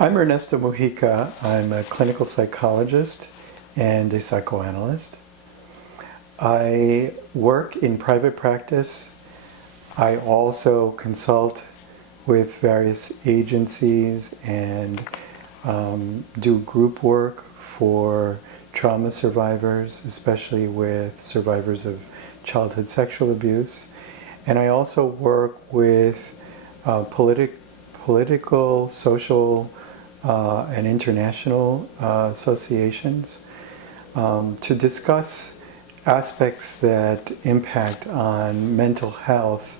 I'm Ernesto Mujica. I'm a clinical psychologist and a psychoanalyst. I work in private practice. I also consult with various agencies and do group work for trauma survivors, especially with survivors of childhood sexual abuse. And I also work with political, social, and international associations to discuss aspects that impact on mental health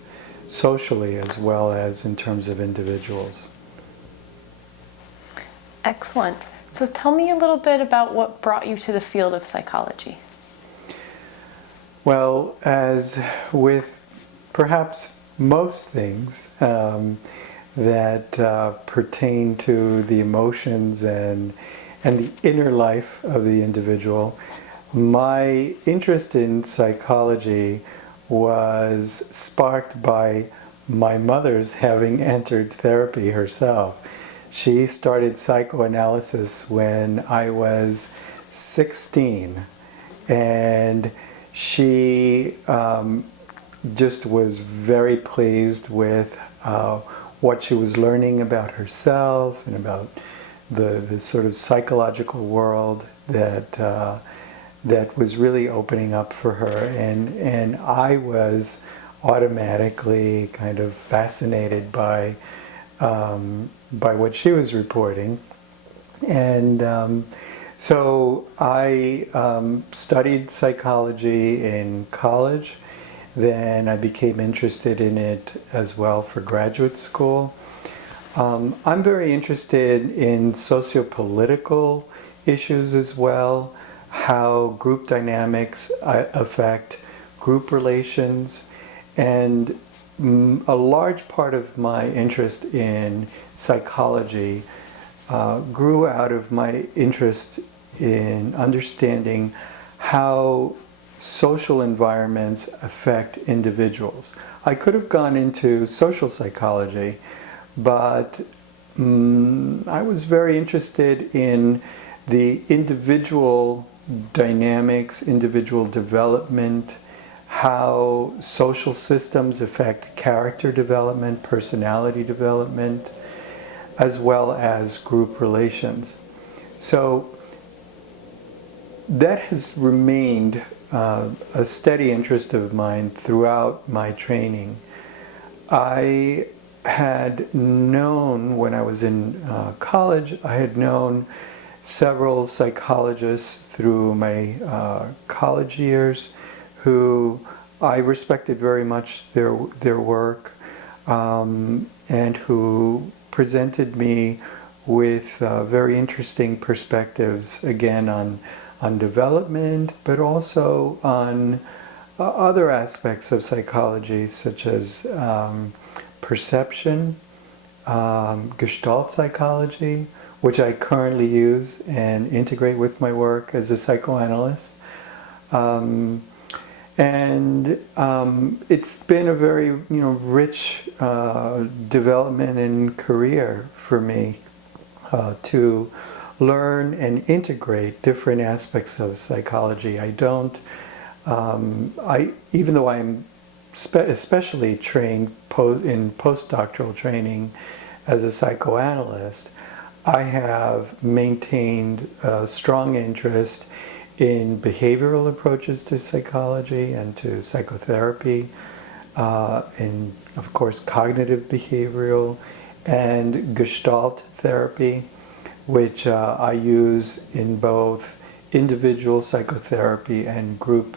socially as well as in terms of individuals. Excellent. So tell me a little bit about what brought you to the field of psychology. Well, as with perhaps most things that pertain to the emotions and the inner life of the individual, my interest in psychology was sparked by my mother's having entered therapy herself. She started psychoanalysis when I was 16, and she just was very pleased with what she was learning about herself and about the sort of psychological world that was really opening up for her, and I was automatically kind of fascinated by what she was reporting, and so I studied psychology in college. Then I became interested in it as well for graduate school. I'm very interested in socio-political issues as well, how group dynamics affect group relations, and a large part of my interest in psychology grew out of my interest in understanding how social environments affect individuals. I could have gone into social psychology, but I was very interested in the individual dynamics, individual development, how social systems affect character development, personality development, as well as group relations. So that has remained a steady interest of mine throughout my training. I had known, when I was in college, I had known several psychologists through my college years who I respected very much their work, and who presented me with very interesting perspectives, again, on development, but also on other aspects of psychology, such as perception, Gestalt psychology, which I currently use and integrate with my work as a psychoanalyst. And it's been a very rich development and career for me to learn and integrate different aspects of psychology. I don't, even though I'm especially trained in postdoctoral training as a psychoanalyst, I have maintained a strong interest in behavioral approaches to psychology and to psychotherapy, in, of course, cognitive behavioral and Gestalt therapy, which I use in both individual psychotherapy and group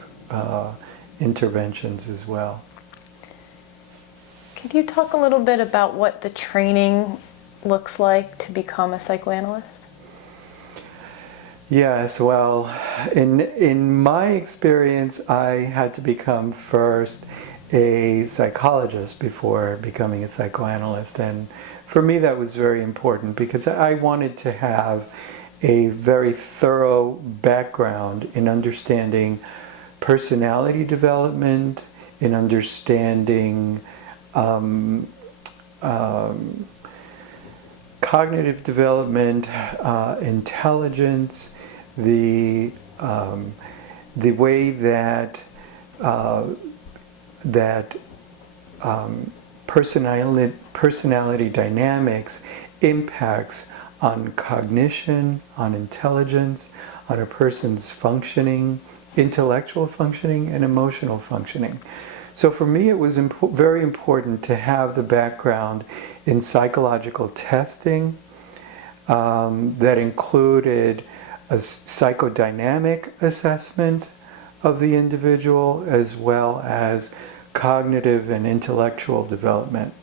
interventions as well. Could you talk a little bit about what the training looks like to become a psychoanalyst? Yes, well, in my experience, I had to become first a psychologist before becoming a psychoanalyst, and for me that was very important because I wanted to have a very thorough background in understanding personality development, in understanding cognitive development, intelligence, the way that personality dynamics impacts on cognition, on intelligence, on a person's functioning, intellectual functioning, and emotional functioning. So for me, it was very important to have the background in psychological testing that included a psychodynamic assessment of the individual as well as cognitive and intellectual development.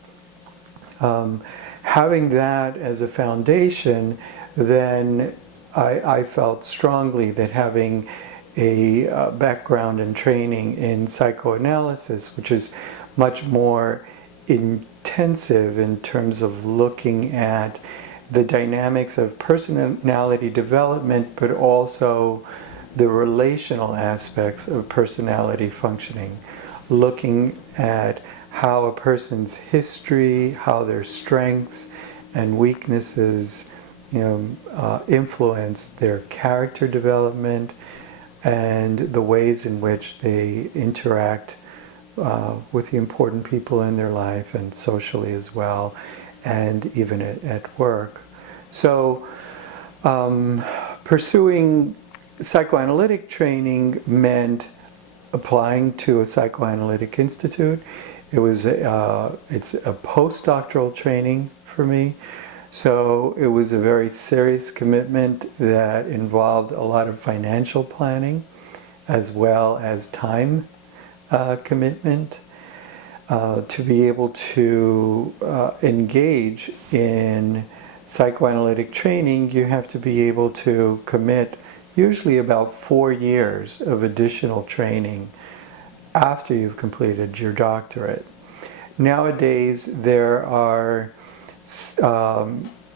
Having that as a foundation, then I felt strongly that having a background and training in psychoanalysis, which is much more intensive in terms of looking at the dynamics of personality development, but also the relational aspects of personality functioning, looking at how a person's history, how their strengths and weaknesses, influence their character development and the ways in which they interact with the important people in their life and socially as well, and even at work. So pursuing psychoanalytic training meant applying to a psychoanalytic institute. It's a postdoctoral training for me. So it was a very serious commitment that involved a lot of financial planning as well as time commitment. To be able to engage in psychoanalytic training, you have to be able to commit usually about 4 years of additional training after you've completed your doctorate. Nowadays, there are,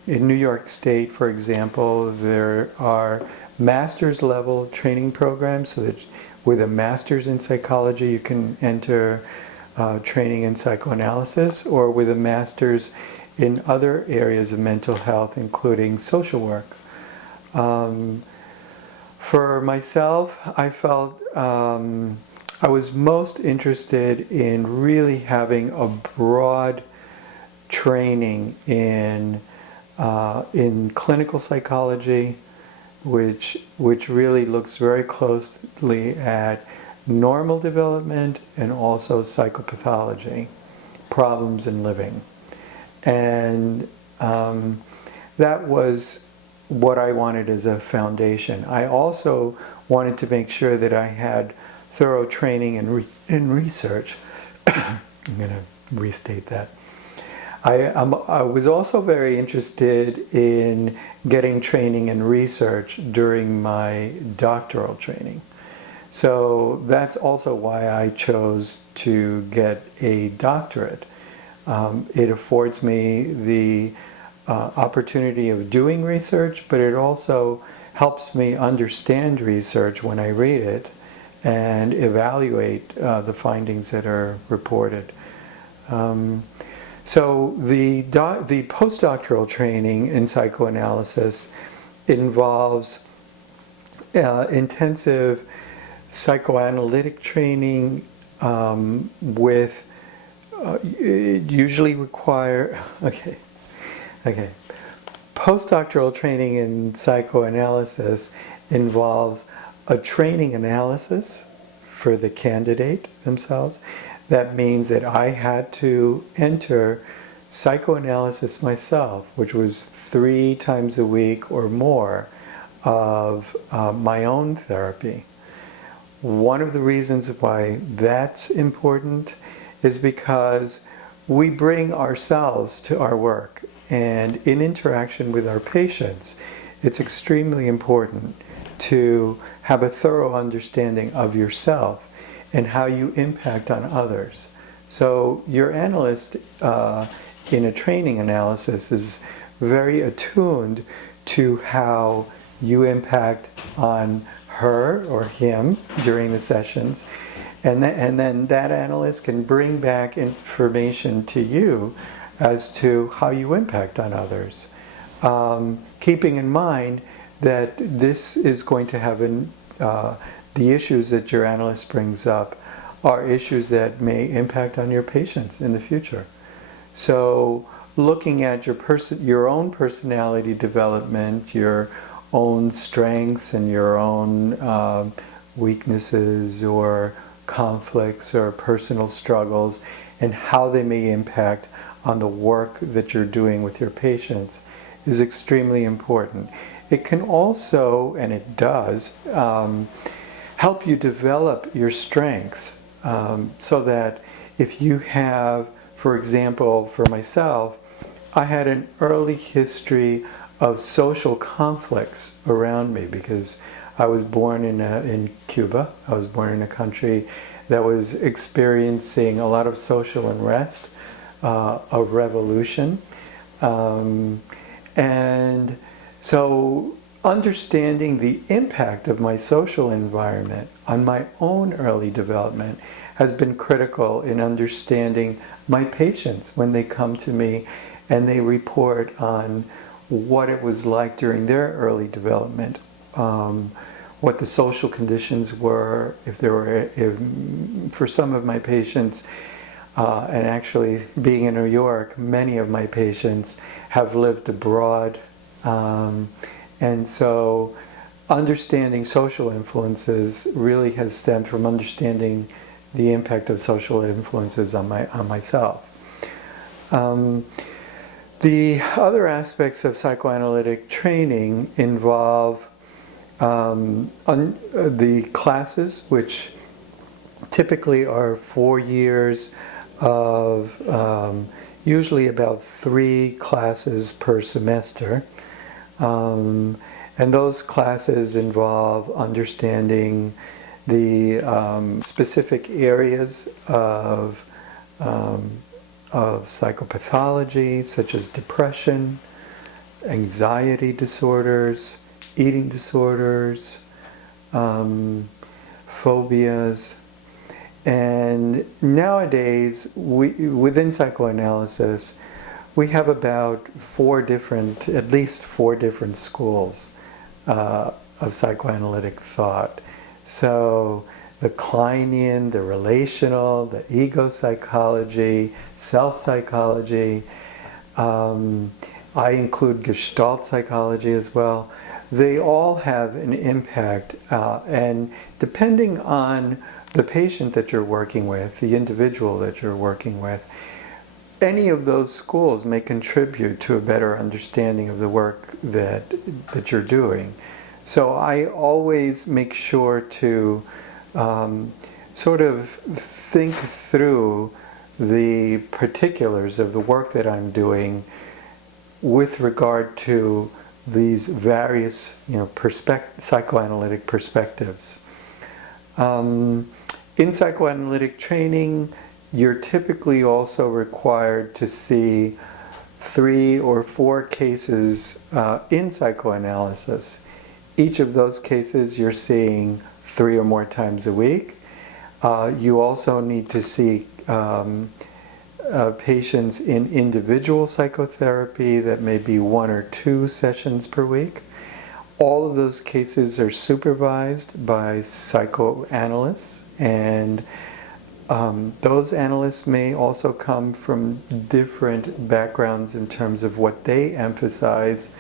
in New York State, for example, there are master's level training programs, so that with a master's in psychology, you can enter training in psychoanalysis, or with a master's in other areas of mental health, including social work. For myself, I felt I was most interested in really having a broad training in clinical psychology, which really looks very closely at normal development and also psychopathology, problems in living. And that was what I wanted as a foundation. I also wanted to make sure that I had thorough training in research. I'm going to restate that. I was also very interested in getting training in research during my doctoral training. So that's also why I chose to get a doctorate. It affords me the opportunity of doing research, but it also helps me understand research when I read it and evaluate the findings that are reported. So the postdoctoral training in psychoanalysis involves intensive psychoanalytic training with it usually require postdoctoral training in psychoanalysis involves a training analysis for the candidate themselves. That means that I had to enter psychoanalysis myself, which was 3 times a week or more of my own therapy. One of the reasons why that's important is because we bring ourselves to our work, and in interaction with our patients, it's extremely important to have a thorough understanding of yourself and how you impact on others. So your analyst in a training analysis is very attuned to how you impact on her or him during the sessions, and then that analyst can bring back information to you as to how you impact on others. keeping in mind that this is going to have the issues that your analyst brings up are issues that may impact on your patients in the future. So looking at your own personality development, your own strengths and your own weaknesses or conflicts or personal struggles and how they may impact on the work that you're doing with your patients is extremely important. It can also, and it does, help you develop your strengths so that if you have, for example, for myself, I had an early history of social conflicts around me because I was born in Cuba. I was born in a country that was experiencing a lot of social unrest, a revolution. And so understanding the impact of my social environment on my own early development has been critical in understanding my patients when they come to me and they report on what it was like during their early development, what the social conditions were, if for some of my patients, and actually being in New York, many of my patients have lived abroad. And so understanding social influences really has stemmed from understanding the impact of social influences on myself. The other aspects of psychoanalytic training involve the classes, which typically are 4 years of usually about 3 classes per semester. And those classes involve understanding the specific areas of psychopathology, such as depression, anxiety disorders, eating disorders, phobias. And nowadays, within psychoanalysis, we have about at least four different schools of psychoanalytic thought. So the Kleinian, the relational, the ego psychology, self-psychology. I include Gestalt psychology as well. They all have an impact, and depending on the patient that you're working with, the individual that you're working with, any of those schools may contribute to a better understanding of the work that you're doing. So I always make sure to sort of think through the particulars of the work that I'm doing with regard to these various, psychoanalytic perspectives. In psychoanalytic training, you're typically also required to see 3 or 4 cases in psychoanalysis. Each of those cases you're seeing 3 or more times a week. You also need to see patients in individual psychotherapy that may be 1 or 2 sessions per week. All of those cases are supervised by psychoanalysts, and those analysts may also come from different backgrounds in terms of what they emphasize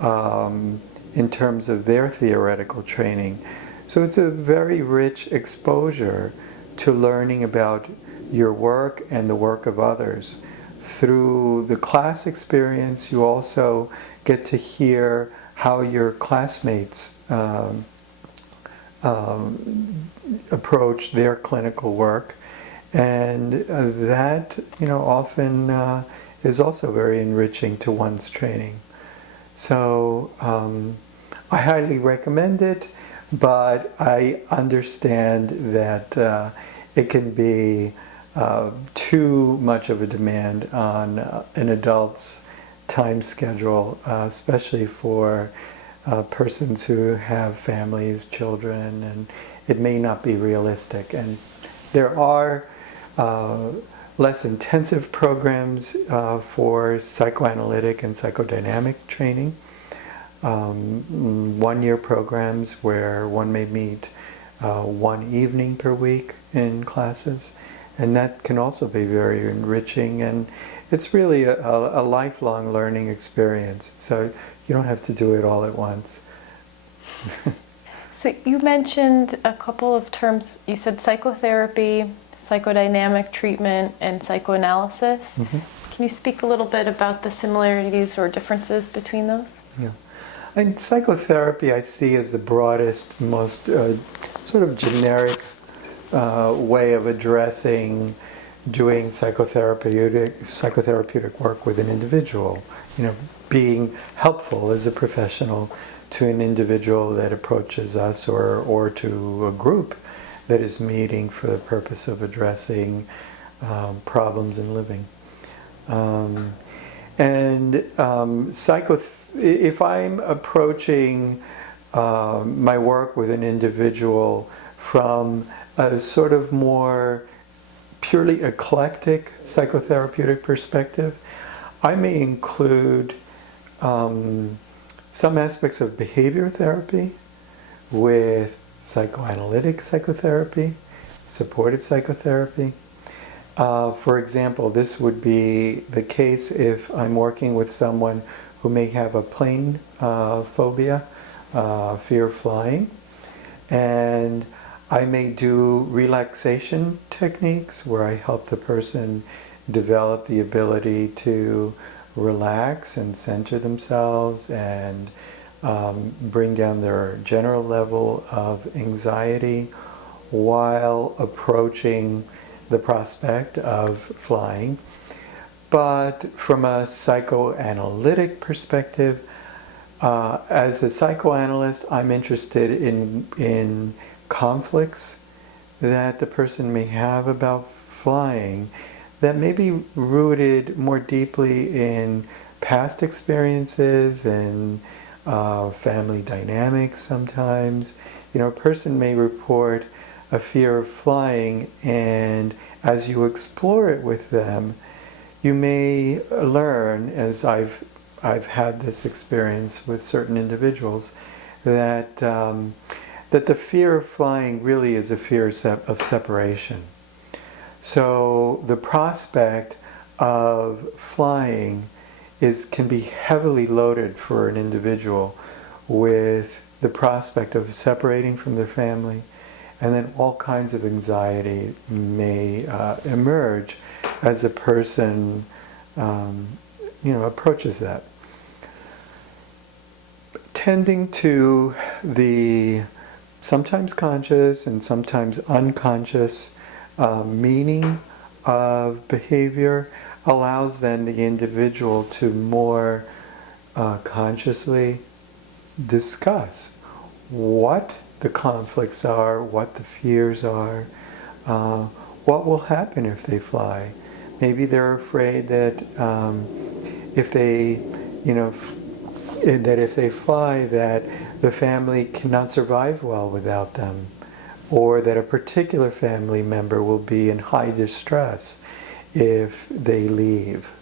in terms of their theoretical training. So it's a very rich exposure to learning about your work and the work of others. Through the class experience, you also get to hear how your classmates approach their clinical work, and that often is also very enriching to one's training. So I highly recommend it, but I understand that it can be too much of a demand on an adult's time schedule, especially for persons who have families, children, and it may not be realistic. And there are less intensive programs for psychoanalytic and psychodynamic training. 1-year programs where one may meet 1 evening per week in classes, and that can also be very enriching, and it's really a lifelong learning experience, so you don't have to do it all at once. So you mentioned a couple of terms. You said psychotherapy, psychodynamic treatment, and psychoanalysis. Mm-hmm. Can you speak a little bit about the similarities or differences between those? Yeah. And psychotherapy I see as the broadest, most sort of generic way of addressing doing psychotherapeutic work with an individual, being helpful as a professional to an individual that approaches us or to a group that is meeting for the purpose of addressing problems in living. If I'm approaching my work with an individual from a sort of more purely eclectic psychotherapeutic perspective, I may include some aspects of behavior therapy with psychoanalytic psychotherapy, supportive psychotherapy. For example, this would be the case if I'm working with someone who may have a plane phobia, fear of flying, and I may do relaxation techniques where I help the person develop the ability to relax and center themselves and bring down their general level of anxiety while approaching the prospect of flying. But from a psychoanalytic perspective, as a psychoanalyst, I'm interested in conflicts that the person may have about flying that may be rooted more deeply in past experiences and family dynamics sometimes. A person may report a fear of flying, and as you explore it with them, you may learn, as I've had this experience with certain individuals, that the fear of flying really is a fear of separation. So the prospect of flying can be heavily loaded for an individual with the prospect of separating from their family, and then all kinds of anxiety may emerge as a person approaches that. Tending to the sometimes conscious and sometimes unconscious meaning of behavior allows then the individual to more consciously discuss what the conflicts are, what the fears are, what will happen if they fly. Maybe they're afraid that if they fly, that the family cannot survive well without them, or that a particular family member will be in high distress if they leave.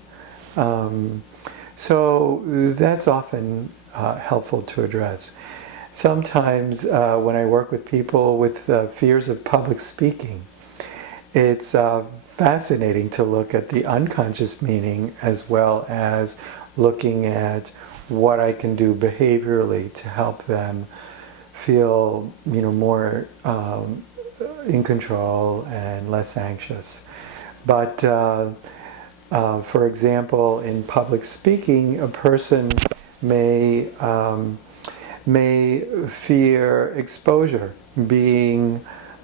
So that's often helpful to address. Sometimes when I work with people with fears of public speaking, it's fascinating to look at the unconscious meaning as well as looking at what I can do behaviorally to help them feel more in control and less anxious. But for example, in public speaking, a person may fear exposure,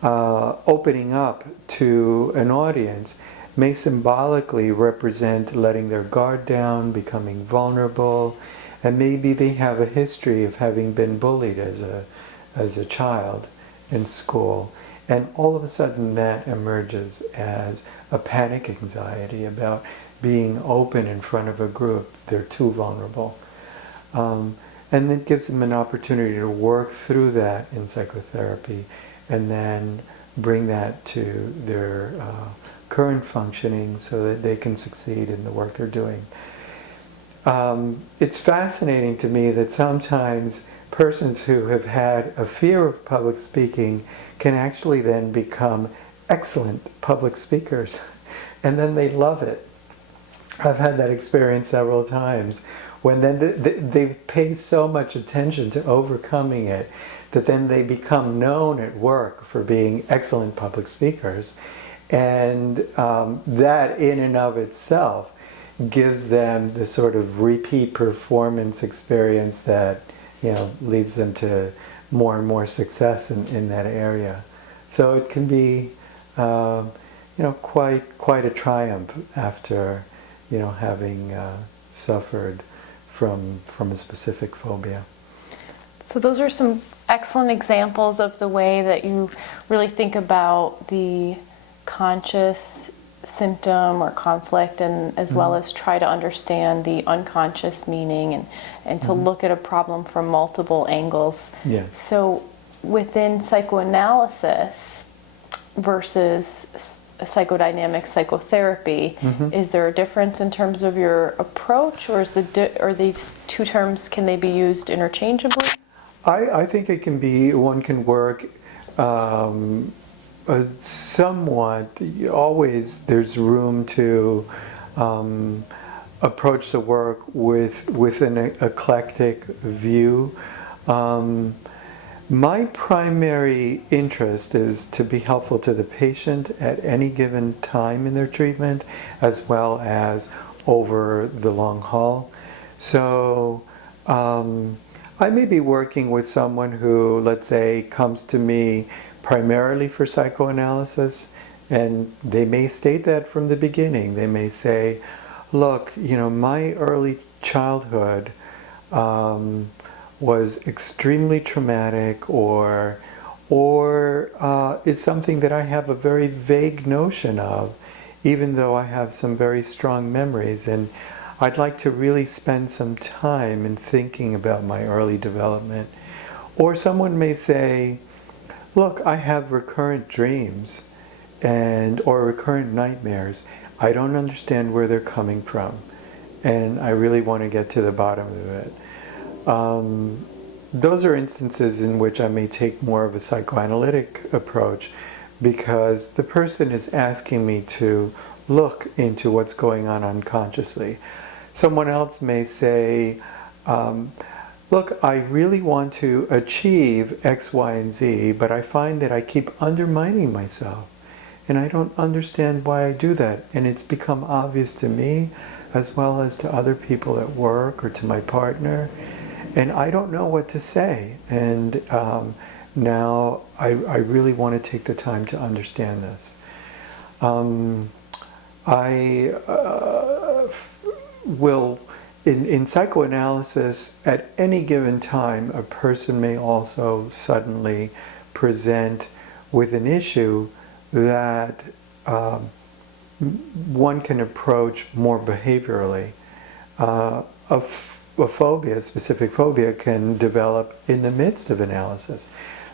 opening up to an audience may symbolically represent letting their guard down, becoming vulnerable, and maybe they have a history of having been bullied as a child in school. And all of a sudden that emerges as a panic anxiety about being open in front of a group. They're too vulnerable. And it gives them an opportunity to work through that in psychotherapy and then bring that to their current functioning so that they can succeed in the work they're doing. It's fascinating to me that sometimes persons who have had a fear of public speaking can actually then become excellent public speakers, and then they love it. I've had that experience several times when then they've paid so much attention to overcoming it that then they become known at work for being excellent public speakers, and that in and of itself gives them the sort of repeat performance experience that leads them to more and more success in that area. So it can be quite a triumph after having suffered from a specific phobia. So those are some excellent examples of the way that you really think about the conscious symptom or conflict, and as well as try to understand the unconscious meaning and to look at a problem from multiple angles. Yes. So within psychoanalysis versus psychodynamic psychotherapy, is there a difference in terms of your approach, or are these two terms, can they be used interchangeably? I think it can be, one can work somewhat, always there's room to approach the work with an eclectic view. My primary interest is to be helpful to the patient at any given time in their treatment, as well as over the long haul. So I may be working with someone who, let's say, comes to me primarily for psychoanalysis, and they may state that from the beginning. They may say, look, my early childhood was extremely traumatic, or is something that I have a very vague notion of, even though I have some very strong memories, and I'd like to really spend some time in thinking about my early development. Or someone may say, look, I have recurrent dreams or recurrent nightmares. I don't understand where they're coming from, and I really want to get to the bottom of it. Those are instances in which I may take more of a psychoanalytic approach, because the person is asking me to look into what's going on unconsciously. Someone else may say, look, I really want to achieve X, Y, and Z, but I find that I keep undermining myself, and I don't understand why I do that. And it's become obvious to me, as well as to other people at work or to my partner, and I don't know what to say. And now I really want to take the time to understand this. I will, in psychoanalysis, at any given time, a person may also suddenly present with an issue that one can approach more behaviorally. A phobia, a specific phobia, can develop in the midst of analysis.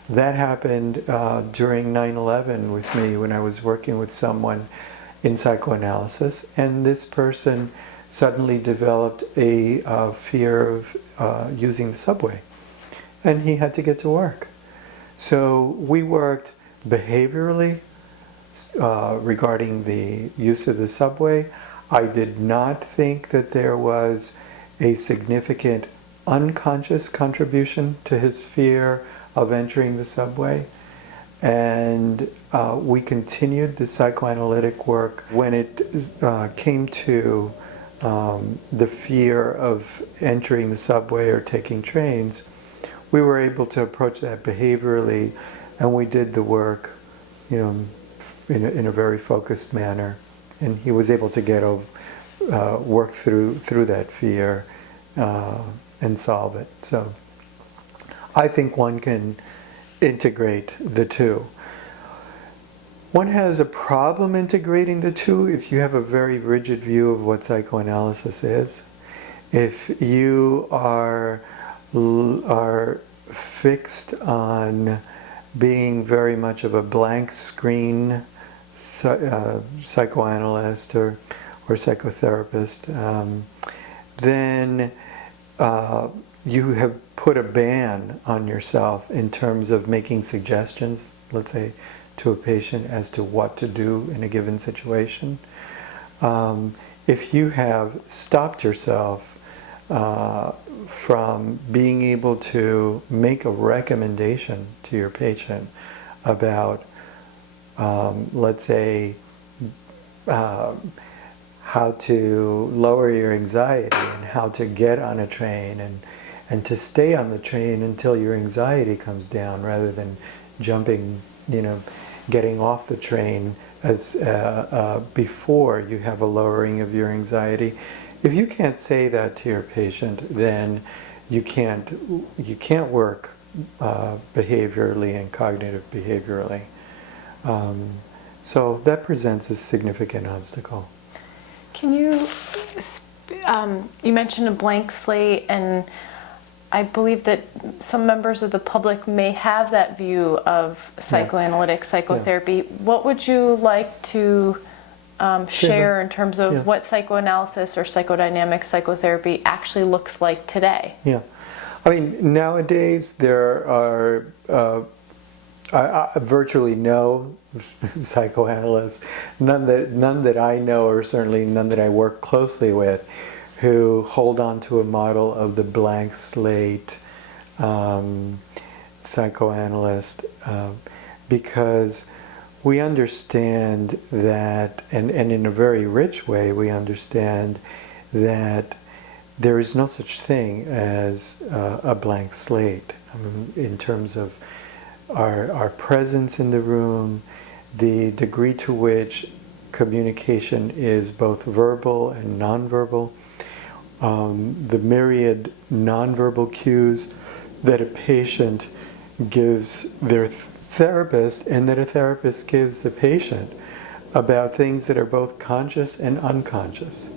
That happened during 9/11 with me, when I was working with someone in psychoanalysis, and this person suddenly developed a fear of using the subway, and he had to get to work. So we worked behaviorally regarding the use of the subway. I did not think that there was a significant unconscious contribution to his fear of entering the subway. And we continued the psychoanalytic work. When it came to the fear of entering the subway or taking trains, we were able to approach that behaviorally, and we did the work, in a very focused manner. And he was able to work through that fear and solve it. So I think one can integrate the two. One has a problem integrating the two if you have a very rigid view of what psychoanalysis is. If you are fixed on being very much of a blank screen psychoanalyst or psychotherapist, then you have put a ban on yourself in terms of making suggestions, let's say, to a patient as to what to do in a given situation. If you have stopped yourself from being able to make a recommendation to your patient about, let's say, how to lower your anxiety and how to get on a train and to stay on the train until your anxiety comes down rather than jumping, getting off the train as before you have a lowering of your anxiety. If you can't say that to your patient, then you can't work behaviorally and cognitive behaviorally. So that presents a significant obstacle. Can you, you mentioned a blank slate, and I believe that some members of the public may have that view of psychoanalytic psychotherapy. What would you like to share in terms of what psychoanalysis or psychodynamic psychotherapy actually looks like today? Yeah. I mean, nowadays there are virtually no psychoanalysts, none that I know, or certainly none that I work closely with, who hold on to a model of the blank slate psychoanalyst, because we understand that, and in a very rich way, we understand that there is no such thing as a blank slate. In terms of our presence in the room, the degree to which communication is both verbal and nonverbal, the myriad nonverbal cues that a patient gives their therapist and that a therapist gives the patient about things that are both conscious and unconscious,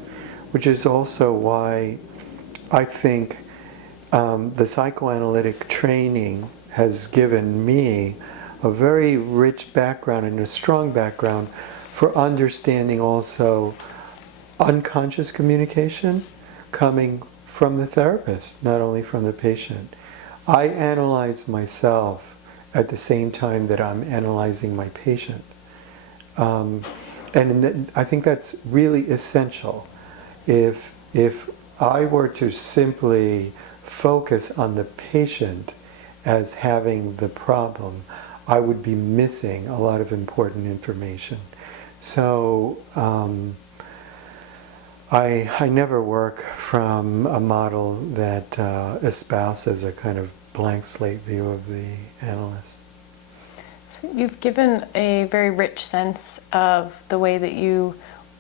which is also why I think the psychoanalytic training has given me a very rich background and a strong background for understanding also unconscious communication coming from the therapist, not only from the patient. I analyze myself at the same time that I'm analyzing my patient. And I think that's really essential. If I were to simply focus on the patient as having the problem, I would be missing a lot of important information. So I never work from a model that espouses a kind of blank slate view of the analyst. So you've given a very rich sense of the way that you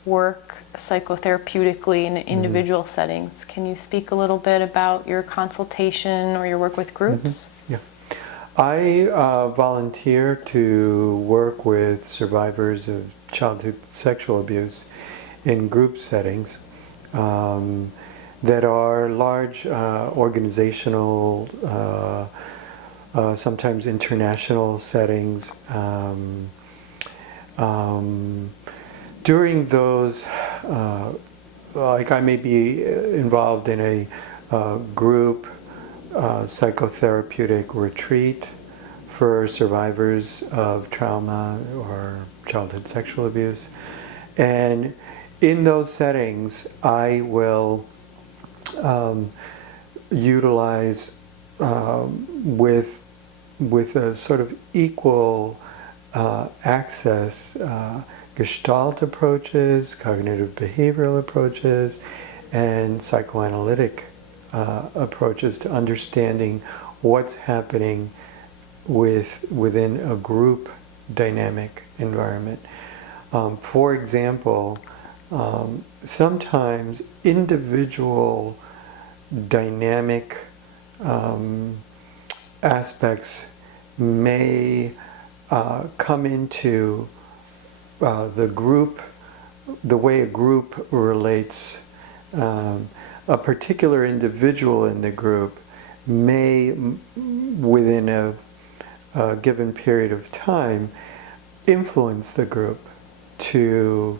work psychotherapeutically in individual settings. Can you speak a little bit about your consultation or your work with groups? Yeah. I volunteer to work with survivors of childhood sexual abuse in group settings that are large organizational, sometimes international settings. During those, like I may be involved in a group psychotherapeutic retreat for survivors of trauma or childhood sexual abuse. And in those settings, I will utilize with a sort of equal access Gestalt approaches, cognitive behavioral approaches, and psychoanalytic approaches to understanding what's happening within a group dynamic environment. For example, sometimes individual dynamic aspects may come into the group, the way a group relates. A particular individual in the group may, within a given period of time, influence the group to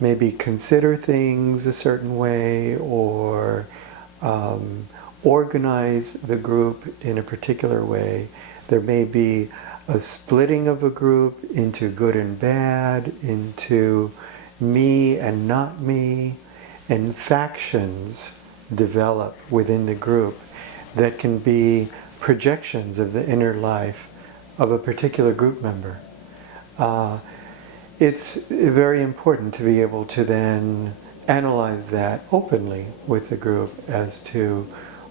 maybe consider things a certain way, or organize the group in a particular way. There may be a splitting of a group into good and bad, into me and not me, and factions develop within the group that can be projections of the inner life of a particular group member. It's very important to be able to then analyze that openly with the group as to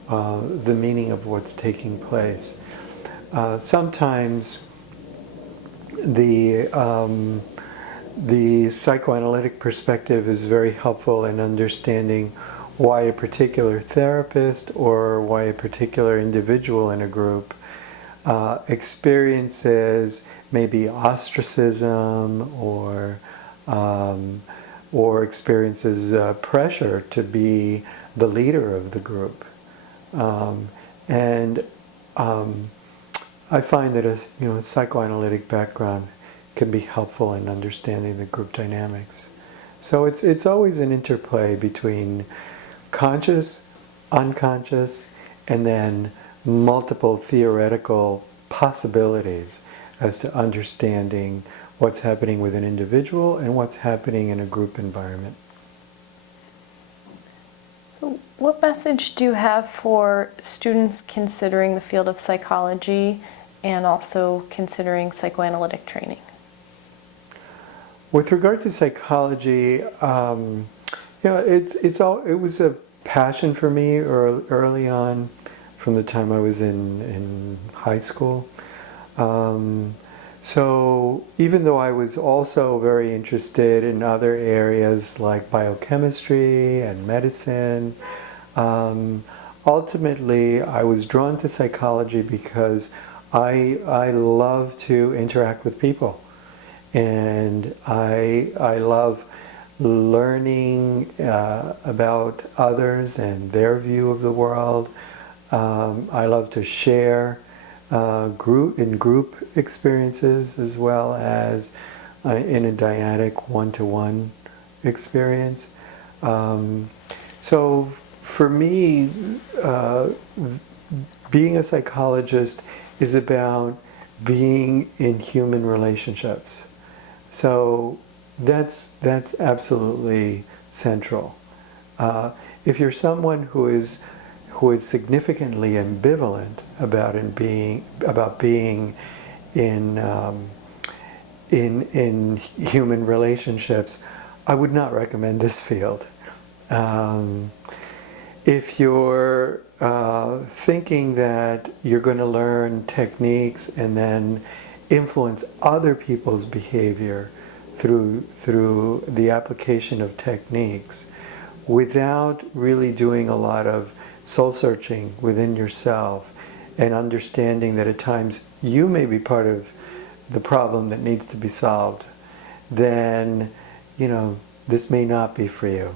the meaning of what's taking place. Sometimes the psychoanalytic perspective is very helpful in understanding why a particular therapist or why a particular individual in a group experiences maybe ostracism or experiences pressure to be the leader of the group. I find that a psychoanalytic background can be helpful in understanding the group dynamics. So it's always an interplay between conscious, unconscious, and then multiple theoretical possibilities as to understanding what's happening with an individual and what's happening in a group environment. What message do you have for students considering the field of psychology and also considering psychoanalytic training? With regard to psychology, it was a passion for me early on, from the time I was in high school. So even though I was also very interested in other areas like biochemistry and medicine, ultimately I was drawn to psychology because I love to interact with people, and I love learning about others and their view of the world. I love to share group experiences as well as in a dyadic one-to-one experience. So for me, being a psychologist is about being in human relationships. So that's absolutely central. If you're someone who is significantly ambivalent about being in human relationships, I would not recommend this field. If you're thinking that you're going to learn techniques and then influence other people's behavior through the application of techniques without really doing a lot of soul searching within yourself and understanding that at times you may be part of the problem that needs to be solved, then this may not be for you.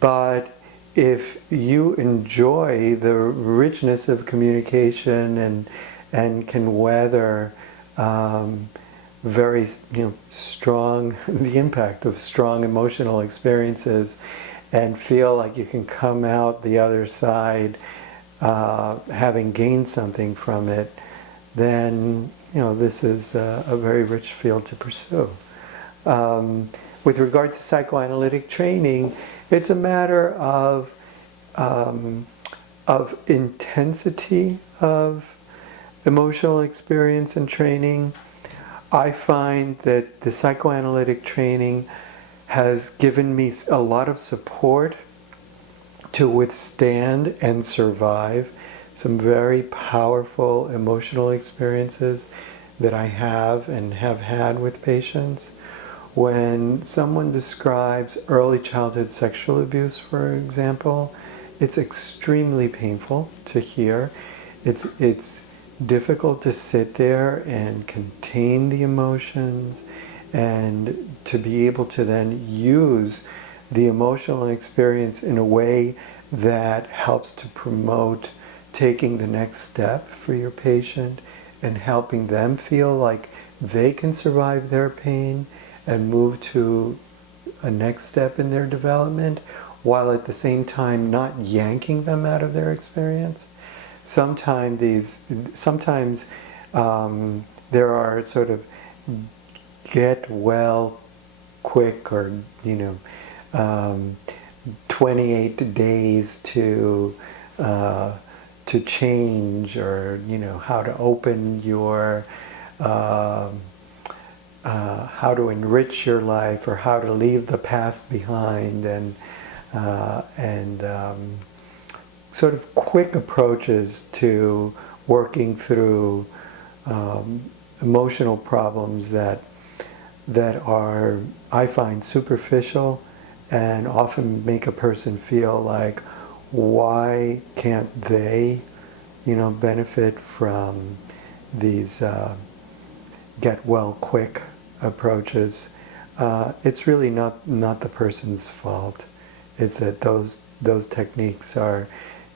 But if you enjoy the richness of communication and can weather very strong the impact of strong emotional experiences and feel like you can come out the other side having gained something from it, then this is a very rich field to pursue. With regard to psychoanalytic training, it's a matter of intensity of emotional experience and training. I find that the psychoanalytic training has given me a lot of support to withstand and survive some very powerful emotional experiences that I have and have had with patients. When someone describes early childhood sexual abuse, for example, it's extremely painful to hear. It's difficult to sit there and contain the emotions and to be able to then use the emotional experience in a way that helps to promote taking the next step for your patient and helping them feel like they can survive their pain and move to a next step in their development, while at the same time not yanking them out of their experience. Sometimes there are sort of get well quick, or 28 days to change, or how to open your how to enrich your life, or how to leave the past behind, and sort of quick approaches to working through emotional problems that are, I find, superficial and often make a person feel like, why can't they, benefit from these get well quick approaches. It's really not the person's fault. It's that those techniques are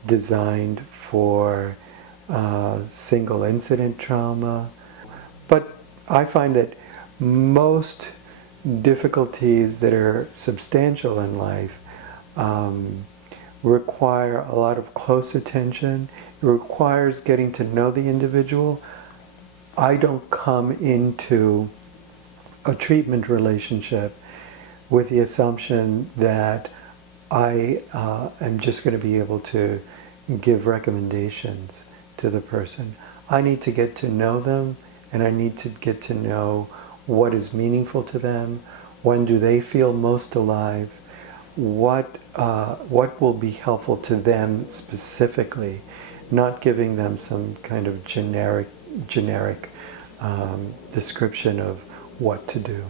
designed for single incident trauma. But I find that most difficulties that are substantial in life require a lot of close attention. It requires getting to know the individual. I don't come into a treatment relationship with the assumption that I am just going to be able to give recommendations to the person. I need to get to know them, and I need to get to know what is meaningful to them, when do they feel most alive, what will be helpful to them specifically, not giving them some kind of generic description of what to do.